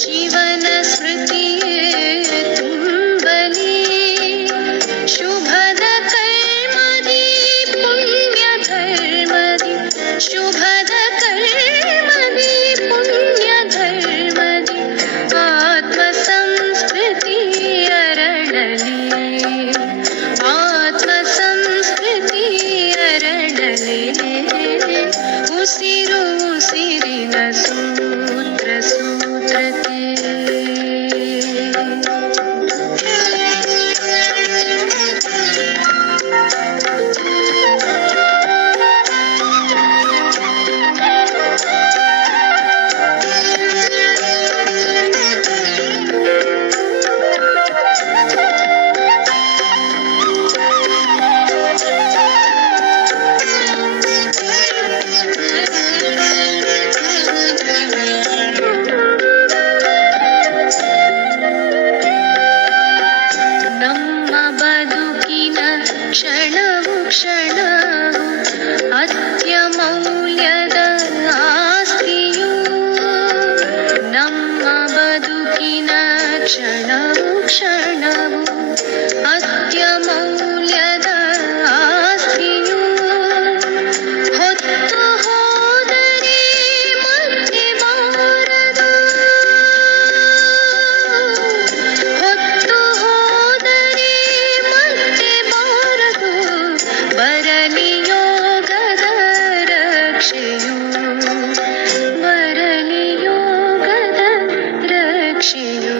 ಶಿವನ ಸ್ಮೃತಿಯೇ ತುಂಬಲಿ. ಶುಭದ ಕರ್ಮದಿ ಪುಣ್ಯ ಧರ್ಮದಿ, ಶುಭದ ಕರ್ಮದಿ ಪುಣ್ಯ ಧರ್ಮದಿ ಆತ್ಮ ಸಂಸ್ಕೃತಿ ಅರಳಲಿ. ಆತ್ಮ ಸಂಸ್ಕೃತಿ ಅರಳಲಿ. ಉಸಿರು ಉಸಿರಿನ ಸೂತ್ರ ಸೂತ್ರಕ್ಕೆ ಕ್ಷಣವು ಕ್ಷಣವು ಅತ್ಯಮೂಲ್ಯದ ಆಸ್ತಿಯು. ನಮ್ಮ ಬದುಕಿನ ಕ್ಷಣವು ಕ್ಷಣವು ಅತ್ಯಮೂಲ್ಯದ ಆಸ್ತಿಯು. ಹೊತ್ತು ಹೋದರೆ ಮತ್ತೆ ಬಾರದು, ಹೊತ್ತು ಹೋದರೆ ಮತ್ತೆ ಬಾರದು. ಬರಲಿ ಯೋಗದ ರಕ್ಷೆಯು, ಬರಲಿ ಯೋಗದ ರಕ್ಷೆಯು.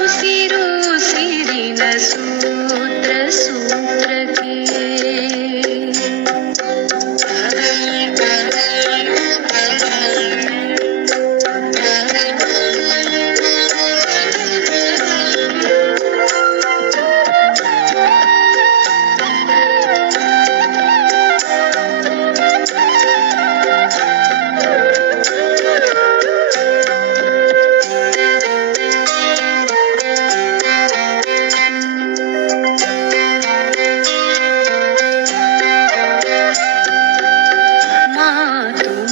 ಉಸಿರು ಉಸಿರಿನ ಸೂತ್ರ ಸೂತ್ರಕ್ಕೆ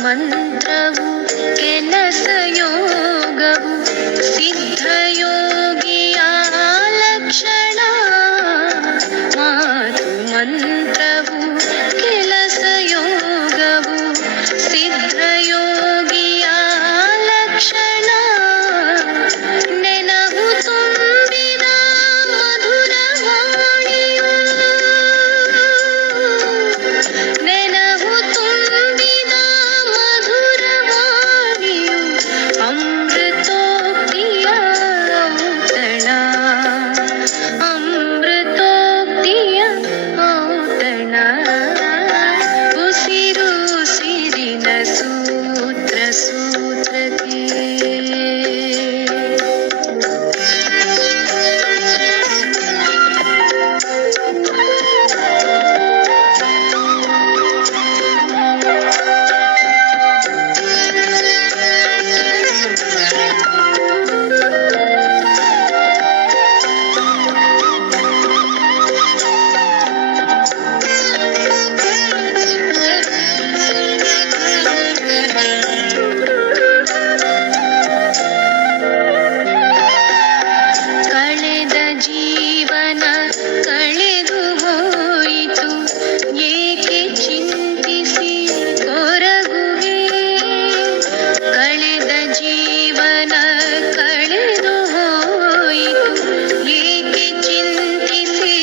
ಮಂತ್ರವು ಕೆಲಸ ಯೋಗವು ಸಿದ್ಧಯೋಗಿಯ ಲಕ್ಷಣ. ಮಾತು ಮಂತ್ರವು ಕೆಲಸ ಯೋಗವು ಸಿದ್ಧಯೋಗಿಯ ಲಕ್ಷಣ. ನೆನಹು ತುಂಬಿದ ಮಧುರವಾಣಿಯು, ನೆನಹು ತುಂಬಿದ ಮಧುರವಾಣಿಯು ಅಮೃತೋಕ್ತಿಯ ಔತಣ, ಅಮೃತೋಕ್ತಿಯ ಔತಣ. ಉಸಿರು ಉಸಿರಿನ ಸೂತ್ರ ಸೂತ್ರಕ್ಕೆ ಕಳೆದ ಜೀವನ ಕಳೆದು ಹೋಯಿತು, ಏಕೆ ಚಿಂತಿಸಿ ಕೊರಗುವೆ. ಕಳೆದ ಜೀವನ ಕಳೆದು ಹೋಯಿತು, ಏಕೆ ಚಿಂತಿಸಿ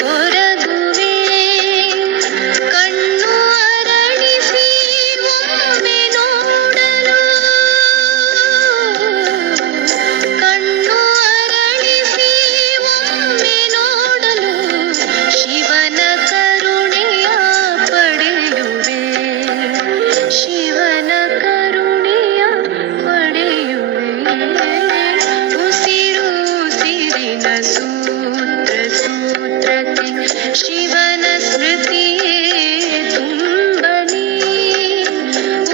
ಕೊರಗುವೆ. ಕಣ್ಣು ಅರಳಿಸಿ ಒಮ್ಮೆ ನೋಡಲು, ಕಣ್ಣು ಅರಳಿಸಿ ಒಮ್ಮೆ ನೋಡಲು ಶಿವನ ಕರುಣೆಯ ಪಡೆಯುವೆ, ಶಿವನ ಕರುಣೆಯ ಪಡೆಯುವೆ. ಉಸಿರು ಉಸಿರಿನ ಸೂತ್ರ ಸೂತ್ರಕ್ಕೆ ಶಿವನ ಸ್ಮೃತಿಯೇ ತುಂಬಲಿ.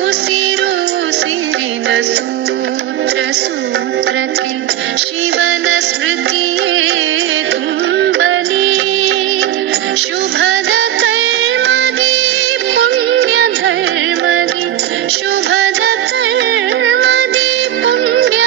ಉಸಿರು ಉಸಿರಿನ ಸೂತ್ರ ಸೂತ್ರಕ್ಕೆ ಶಿವನ ಸ್ಮೃತಿಯೇ ತುಂಬಲಿ. ಶುಭದ ಕರ್ಮದಿ ಪುಣ್ಯ ಧರ್ಮದಿ, ಶುಭದ ಕರ್ಮದಿ ಪುಣ್ಯ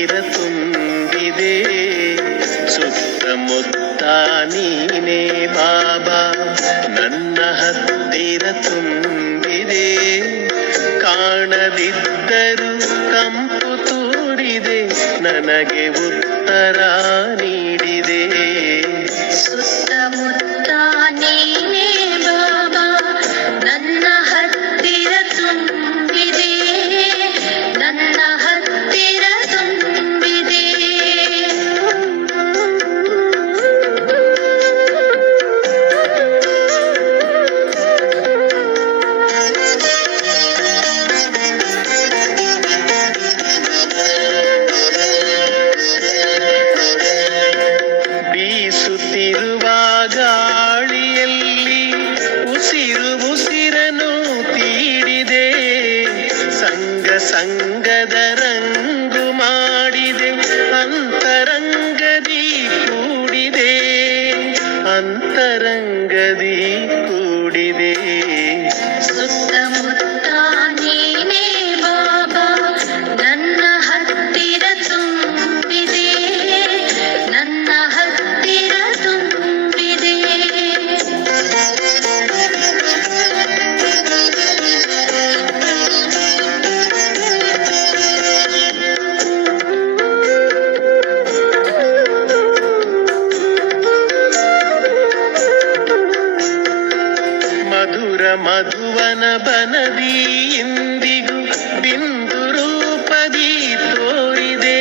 ಹತ್ತಿರ ತುಂಬಿದೆ. ಸುತ್ತಮುತ್ತ ನೀನೇ ಬಾಬಾ ನನ್ನ ಹತ್ತಿರ ತುಂಬಿದೆ. ಕಾಣದಿದ್ದರೂ ಕಂಪು ತೂರಿದೆ, ನನಗೆ ಉತ್ತರ ನೀಡಿದೆ. ಸುತ್ತಮುತ್ತ ನೀನೇ ಬಾಬಾ ನನ್ನ ಹತ್ತಿರ ತುಂಬಿದೆ, ನನ್ನ ಹತ್ತಿರ ತುಂಬಿದೆ. ಬೀಸುತ್ತಿರುವ ಗಾಳಿಯಲ್ಲಿ ಉಸಿರನು ತೀಡಿದೆ. ಸಂಗದ ರಂಗು ಮಾಡಿದೆ, ಅಂತರಂಗದಿ ಕೂಡಿದೆ, ಅಂತರಂಗದಿ ಕೂಡಿದೆ. ಸುತ್ತಮುತ್ತ ನೀನೇ ಬಾಬಾ ನನ್ನ ಹತ್ತಿರ ತುಂಬಿದೆ, ನನ್ನ ಹತ್ತಿರ ತುಂಬಿದೆ. ಮಧುರ ಮಧುವನ ಬನದಿ ಇಂದಿಗೂ ಬಿಂದು ರೂಪದಿ ತೋರಿದೆ.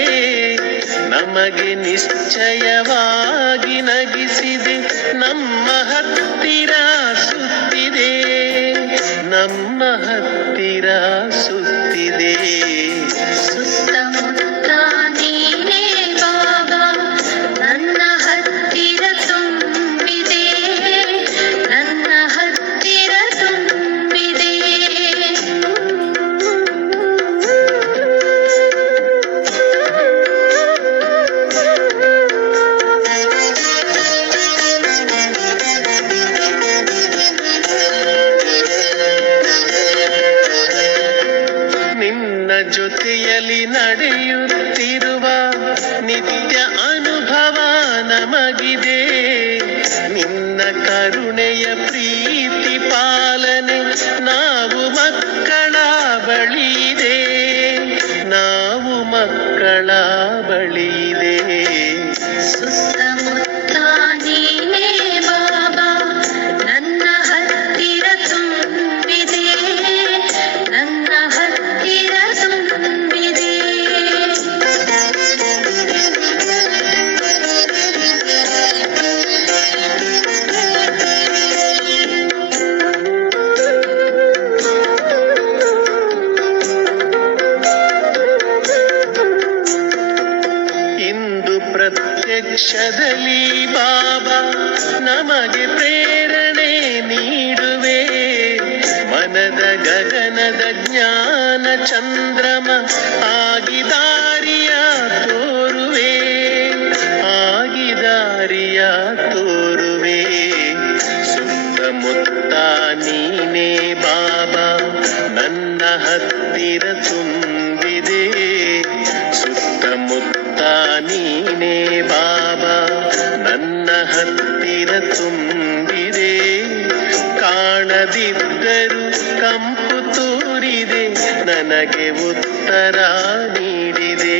ನಮಗೆ ನಿಶ್ಚಯವಾಗಿ ನಗಿಸಿದೆ, ನಮ್ಮ ಹತ್ತಿರ ಸುತ್ತಿದೆ, ನಮ್ಮ ಹತ್ತಿರ ಸುತ್ತಿದೆ. ಸುತ್ತಮುತ್ತ ನೀನೇ ಬಾಬಾ ನನ್ನ ಹತ್ತಿರ ತುಂಬಿದೆ, ನನ್ನ ಹತ್ತಿರ ತುಂಬಿದೆ. ನಿನ್ನ ಜೊತೆಯಲ್ಲಿ ನಡೆಯುತ್ತಿರುವ ನಿತ್ಯ ಅನುಭವ ನಮಗಿದೆ. ನಿನ್ನ ಕರುಣೆಯ ಪ್ರೀತಿ ಪಾಲನೆ ನಾವು ಮಕ್ಕಳ ಬಳಿಯಿದೆ, ನಾವು ಮಕ್ಕಳ ಬಳಿಯಿದೆ. ಸುತ್ತಮುತ್ತ ನೀನೇ ಬಾಬಾ ನನ್ನ ಹತ್ತಿರ ತುಂಬಿದೆ, ನನ್ನ ಹತ್ತಿರ ತುಂಬಿದೆ. ಇಂದು ಪ್ರತ್ಯಕ್ಷದಲ್ಲಿ ಬಾಬಾ ನಮಗೆ ಪ್ರೇರಣೆ ನೀಡುವೆ. ಮನದ ಗಗನದ ಜ್ಞಾನ ಚಂದ್ರಮ ಆಗಿದಾರಿಯ ತೋರುವೆ, ಆಗಿದಾರಿಯ ತೋರುವೆ. ಸುತ್ತಮುತ್ತ ನೀನೇ ಬಾಬಾ ನನ್ನ ಹತ್ತಿರ ತುಂಬಿದೆ. ಸುತ್ತಮುತ್ತ ನೀನೇ ಬಾಬಾ ನನ್ನ ಹತ್ತಿರ ತುಂಬಿದೆ. ಕಾಣದಿದ್ದರೂ ಕಂಪು ತೂರಿದೆ, ನನಗೆ ಉತ್ತರ ನೀಡಿದೆ.